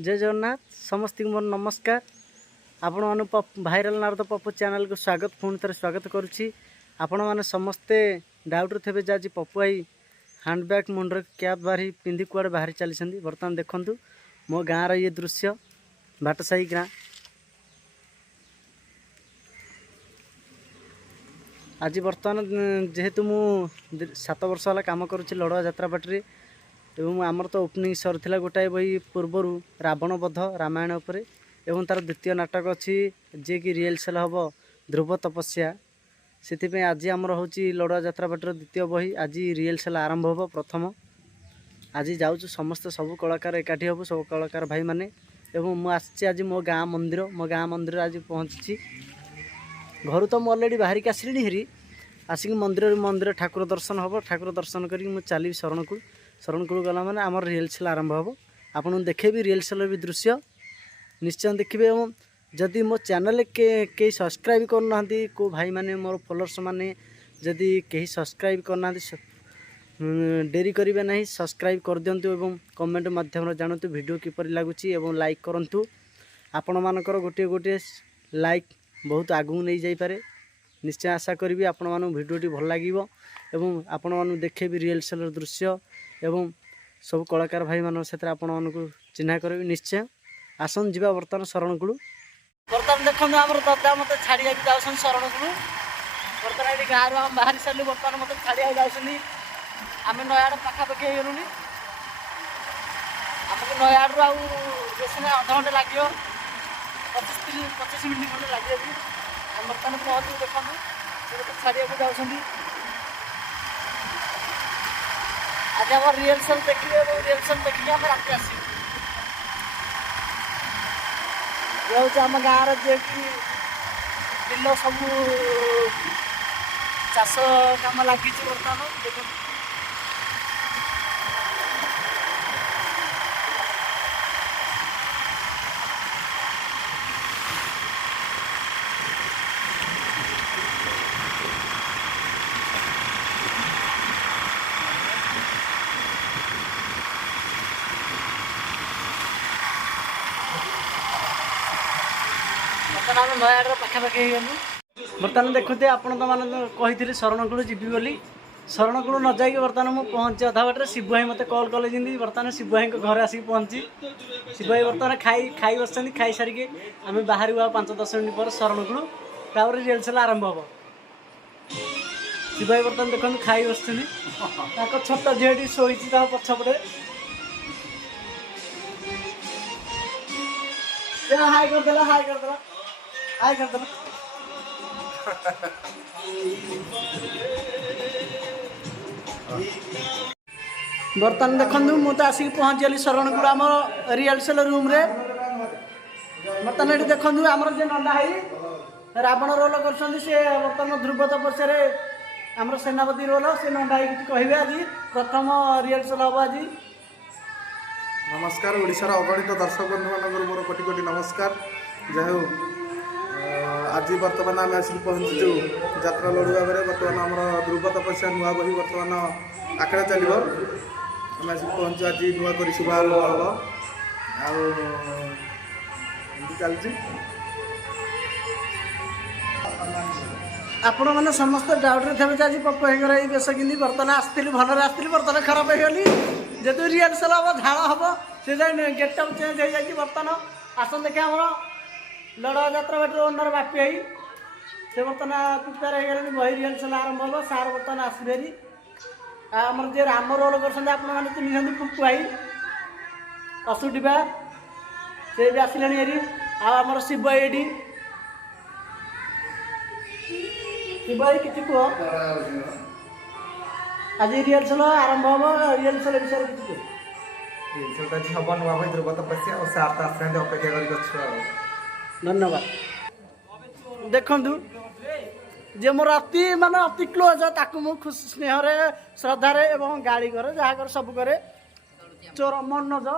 जय जगन्नाथ समस्त मोर नमस्कार। आपण मान भाइराल नारद पप्पू चैनल को स्वागत पुणी थे स्वागत करुच्ची। आपण मैंने समस्ते डाउट थे जे आज पप्पू आई हैंडबैग मुंडर कैप बाहरी पिंधि कुआड़े बाहरी चली बर्तमान देखु मो गाँव ये दृश्य बाटसाही गाँ। आज बर्तमान जेहेतु मु 7 वर्ष है कम करुच्ची लड़ुआ जात्रा पार्टी एवं आमर तो ओपनिंग सरी गोटाए बही पूर्वर रावण बध रामायण उपरे एवं तार द्वितीय नाटक अच्छी जे कि रिहर्सल हम ध्रुव तपस्या से आज आमर हूँ लड़ुआ जात्रा पार्टी द्वितीय बही आज रिहर्सल आरंभ हो प्रथम। आज जाऊँ समस्त सब कलाकार एकाठी हबू सब कलाकार भाई माने एवं मुझे आज मो गाँ मंदिर आज पहुँची घर तो मुझे अलरेडी बाहरिक आसली हेरी आसिक मंदिर ठाकुर दर्शन हम ठाकुर दर्शन करी चली शरणकूल गला मैंने आमर रिहर्सल आरंभ हम आपन देखेबी रिहर्सल भी दृश्य निश्चय देखिए। एवं जदि मो चैनल के सब्सक्राइब करना को भाई माने मोर फॉलोअर्स माने जदि कहीं सब्सक्राइब करना डेरी करेंगे ना सब्सक्राइब कर दिंतु एवं कमेंट माध्यम जानतु वीडियो किपर लगुच एवं लाइक करूँ। आपण मानकर गोटे गोटे लाइक बहुत आगू नहीं जापे निश्चय आशा करी आपण मानू भिडियोटी भल लगे एवं आपण मानू देखे भी रिहर्सल दृश्य एवं सब कलाकार भाई मान से आपण मानू चिन्हा करी निश्चय आसन जा बर्तमान शरणकूल। बर्तमान देखो आम दादा मत छाड़ी जाऊँ शरणकूल बर्तमान ये गाँव आम बाहरी सारे बर्तमान मत छाड़ी जाऊँ आम नयागढ़ पाखापाखि हो गलुनी आमको नयागढ़ आउ बेस ना अध घंटे लगे 25 मिनट खंडे लगे बर्तमान पहुँचू देखो छाड़ा जाऊँ आज आम रिहर्सल देखिए रिहर्सल देखिए आम राति आस आम गाँव जे कि बिल सब चाष कम लगी बर्तमान देखो बर्तमान नयागढ़ पाखापाखि गलु बर्तमान देखते आपड़ तो मैंने कही शरणकूल जीवी बोली शरणकूल न जाइए बर्तमान मुझे पहुँची अधा बाटे शिव भाई मत कॉल कले जमी बर्तमान शिव भाई घर आसिक पहुँची शिव भाई बर्तमान खाई बस खाई सारिके आम बाहर 5-10 मिनट पर शरणकूल तापर रिहर्सल आरंभ हम। शिव भाई बर्तमान देखते खाई बस छोट झीटी शोई पछपटे हाई करदेला हाई करदेला हाई करदेला बर्तमान देखु मुझे आसिक पहुँचली शरणकूल आम रिहर्सल रूम रे बर्तमान ये देखु आमर जे नंदा भाई रावण रोल कर बर्तमान ध्रुव तपस्या आमर सेनापति रोल से नंदा भाई कि कहे आज प्रथम रिहर्सल हम आज। नमस्कार ओडिशार अगणित दर्शक बंधु मान मोर कोटि कोटि नमस्कार। जय आज बर्तमान आम आसिक पहुँचु यात्रा लड़ुआ बेले बर्तमान आम ध्रुव तपस्या नुआ बही बर्तमान आखड़ा चलो आम आसिक पहुँचु आज नुआ कर शुभारंभ हम चलती आपण मैंने समस्त डाउट थे आज पप्पू भाई बेस कि बर्तमान आसती भलर आसती बर्तमान खराब होगली जेहतु रिहर्सल हम झाड़ हम से गेटअप चेंज हो जाए बर्तमान आसन देखे आम लड़ुआ जात्रा बाटर ओनर बापी भाई से बर्तमान प्रिपेयर हो गले बही रिहर्सल आरंभ हम सार बर्तमान आसबेरी आमर जे राम रोल कर चिन्ह पप्पू भाई असुटिबा से भी आसिले हेरी आमर शिव भाई एडी शिव भाई कि कह आज रिहर्सल आरंभ हम रिहर्सल विषय कि रिहर्सल हम नुआ भाई ध्रुव तपस्या और सार तो आस अपेक्षा कर धन्यवाद। देखु जे मोर अति मान अति क्लोज ताकू खुशी स्नेह श्रद्धार एवं गाड़ी करे जहाँ कर सब करे चोर मनोज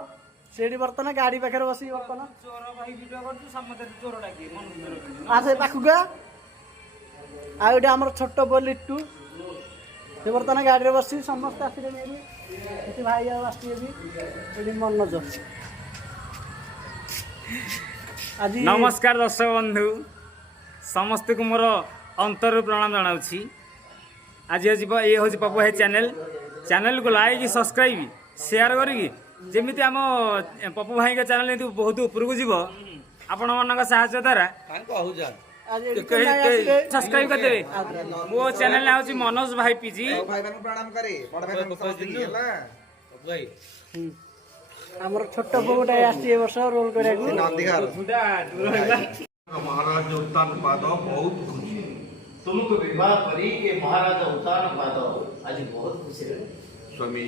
से बर्तमान गाड़ी पाखे बस बर्तमान आसे पाखक आगे आम छोट बो लिट्टू से बर्तमान गाड़ी में बस समस्त आस भाई आसटी मनोज आज नमस्कार दर्शक बंधु समस्त को मोर अंतर प्रणाम जनाऊँगी। आज ये हूँ पप्पू भाई चैनल को लाइक सब्सक्राइब शेयर करी जमी आम पप्पू भाई का चैनल बहुत उपरको जीव आपण मान साहाय्य द्वारा सब्सक्राइब करदे। मो चैनल ना हूँ मनोज भाई पीजी। आमर छोट पुटा आसी वर्ष रोल करा महाराज उत्तान पाद बहुत खुशी तुमको विवाह करी के महाराज उत्तान पाद आज बहुत खुशी रे स्वामी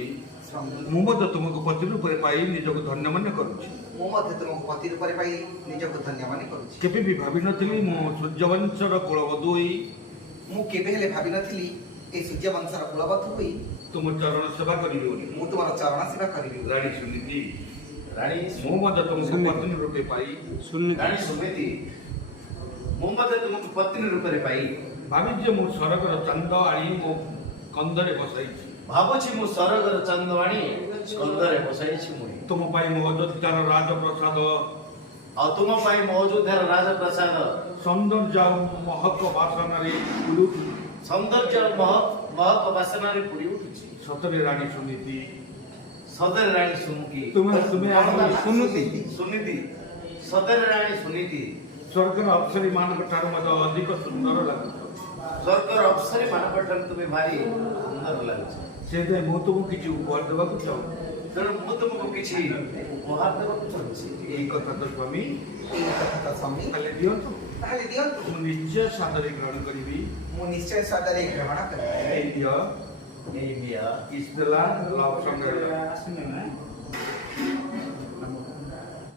ମୁଁ ମଧ୍ୟ ତୁମକୁ ପତି ରୂପରେ ପାଇ ନିଜକୁ ଧନ୍ୟ ମନେ କରୁଛି। ମୁଁ ମଧ୍ୟ ତୁମକୁ ପତି ରୂପରେ ପାଇ ନିଜକୁ ଧନ୍ୟ ମନେ କରୁଛି। କେବେ ବି ଭାବିନଥିଲି ମୁଁ ସୂର୍ଯ୍ୟବଂଶର କୁଳବଧୂ ହୋଇ ମୁଁ କେବେ ହେଲେ ଭାବିନଥିଲି ଏ ସୂର୍ଯ୍ୟବଂଶର କୁଳବଧୂ ହୋଇ ତୁମ ଚରଣ ସେବା କରିବି ବୋଲି। ମୁଁ ତୁମର ଚରଣ ସେବା କରିବି। ରାଣୀ ସୁନୀତି ରାଣୀ ମୁଁ ମଧ୍ୟ ତୁମକୁ ପତ୍ନୀ ରୂପେ ପାଇ ରାଣୀ ସୁମିତି ମୁଁ ମଧ୍ୟ ତୁମକୁ ପତ୍ନୀ ରୂପରେ ପାଇ ଭାବିଛି ଯେ ମୁଁ ସରଗର ଚାନ୍ଦ ଆଣି ମୋ କନ୍ଦରେ ବସାଇଛି। ଭାବୁଛି ମୁଁ ସରଗର ଚାନ୍ଦ ଆଣି ସ୍କନ୍ଧରେ ବସାଇଛି। ମୁଁ ତୁମ ପାଇଁ ମୋ ଅଯୋଧ୍ୟାର ରାଜପ୍ରସାଦ ଆଉ ତୁମ ପାଇଁ ମୋ ଅଯୋଧ୍ୟାର ରାଜପ୍ରସାଦ ସୌନ୍ଦର୍ଯ୍ୟ ଆଉ ମହକ ବାସନାରେ ଉଡ଼ୁଛି। ସୌନ୍ଦର୍ଯ୍ୟ ମହକ ବାସନାରେ ପୁରି ଉଠୁଛି। ସତରେ ରାଣୀ ସୁନୀତି ସଦର ରାଣୀ ସୁମୁକି ତୁମେ ସୁନୀତି ସୁନୀତି ସଦର ରାଣୀ ସୁନୀତି ସ୍ୱର୍ଗର ଅପ୍ସରୀ ମାନଙ୍କ ଠାରୁ ମଧ୍ୟ ଅଧିକ ସୁନ୍ଦର ଲାଗୁଛ। ସ୍ୱର୍ଗର ଅପ୍ସରୀ ମାନଙ୍କ ଠାରୁ ତୁମେ ଭାରି ସୁନ୍ଦର ଲାଗୁଛ। ସେଥିପାଇଁ ମୁଁ ତୁମକୁ କିଛି ଉପହାର ଦେବାକୁ ଚାହୁଁଛି। ତେଣୁ ମୁଁ ତୁମକୁ କିଛି ଉପହାର ଦେବାକୁ ଚାହୁଁଛି। ଏଇ କଥା ତ ସ୍ୱାମୀ ଏଇ କଥା ତ ସ୍ୱାମୀ ତାହେଲେ ଦିଅନ୍ତୁ। ତାହେଲେ ଦିଅନ୍ତୁ। ମୁଁ ନିଶ୍ଚୟ ସାଦରେ ଗ୍ରହଣ କରିବି। ମୁଁ ନିଶ୍ଚୟ ସାଦରେ ଗ୍ରହଣ କରିବି। ଏଇ ଦିଅ ଏଇ ନିଆ ଇସ୍ତେଲା ଲବ୍ ସଂଗ୍ରହ